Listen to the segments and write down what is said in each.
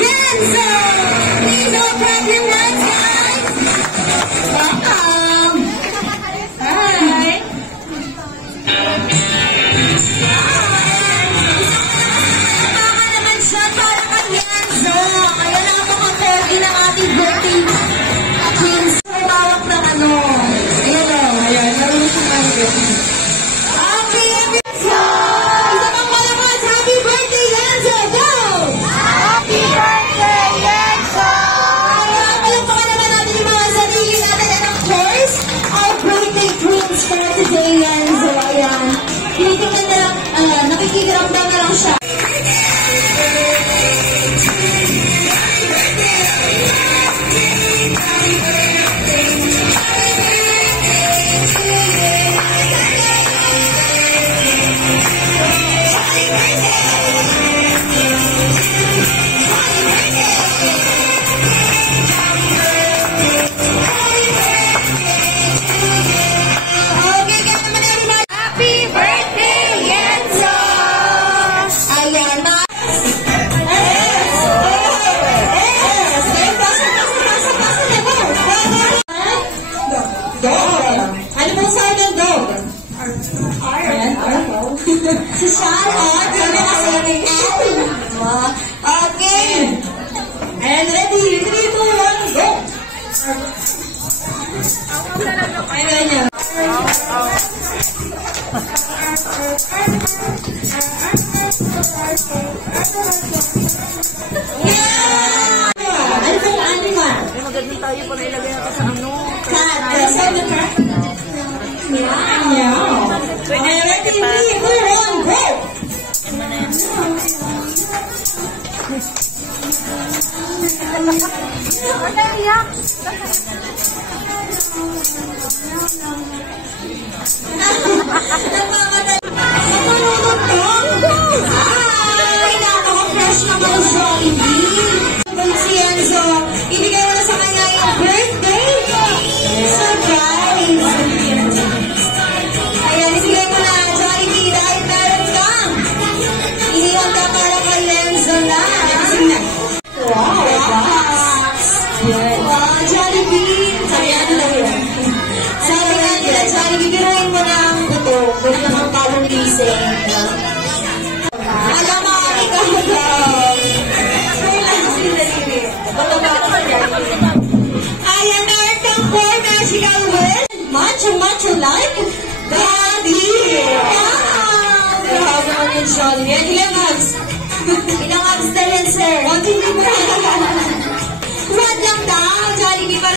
Yenzo! Please all clap your hands, guys! Welcome! Hi! Tama naman siya para kay Yenzo. Kaya napaka-corgi ng ating birthday jeans. May bawak ng ano. Ayan o. Ayan. Naroon siya ng birthday. Happy Yenzo! Isa pang malakas. Happy birthday, Yenzo! Go! Happy birthday, Yenzo! Ayan. Palagpakan naman natin yung mga sarili natin. And of course, our birthday twins for today, Yenzo. Ayan. Tinitingnan na lang, nakikiramdam na lang siya. Happy birthday, Yenzo! Ayan na. Ano po sa akin, dog? Ayan, si Charlotte. Kami kasi yung okay. And ready. 3, 2, 1, go. Ay, ganyan. Yeah! Ano ba yung animal? Magandang tayo para ilagay natin sa ano. Sa lugar? Yeah. Okay, ready, 3, 2, 1, go! Ay, napaka-fresh naman ang Jollibee. Si Yenzo, ibigay mo na sa kanya yung birthday surprise. Ayan, ibigay mo na Jollibee dahil meron kang iniwan ka para kay Yenzo na. Wow! Wow, Jollibee! Ayan na yun. Sabi nga nila, Jollibee, biruin mo na ang buto. Buto na ang bawang gising. Alam mo, ikaw daw. Ayan na ang for magical world. Much like Daddy. Wow! Grabe naman yung Jollibee. Ilang abs? Ilang abs na yan, sir? 1, 2, 3, 4. Rod lang daw, Jollibee pa.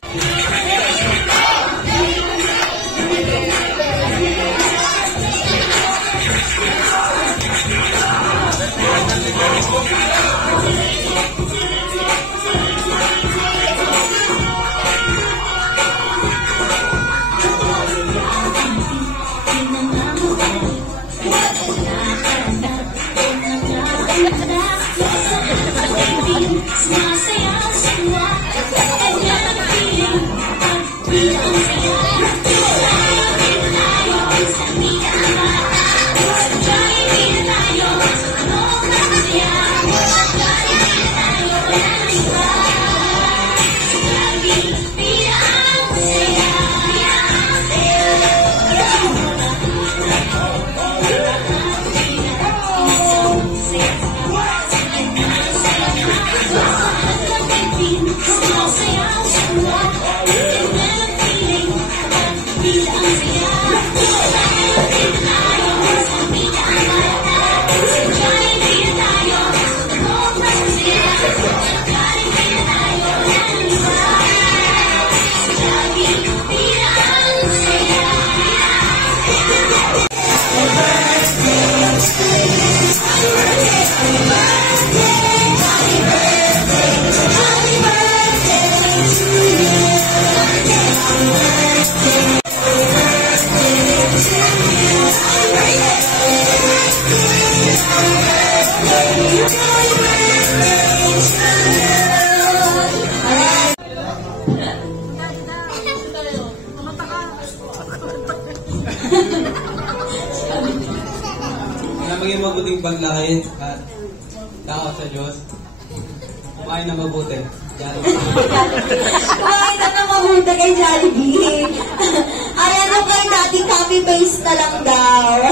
Maging mabuting paglain at takot sa Diyos. Kumain na mabuti. Kumain na mabuti kay Jollibee. Ay, ano kay Daddy, copy-paste na lang daw.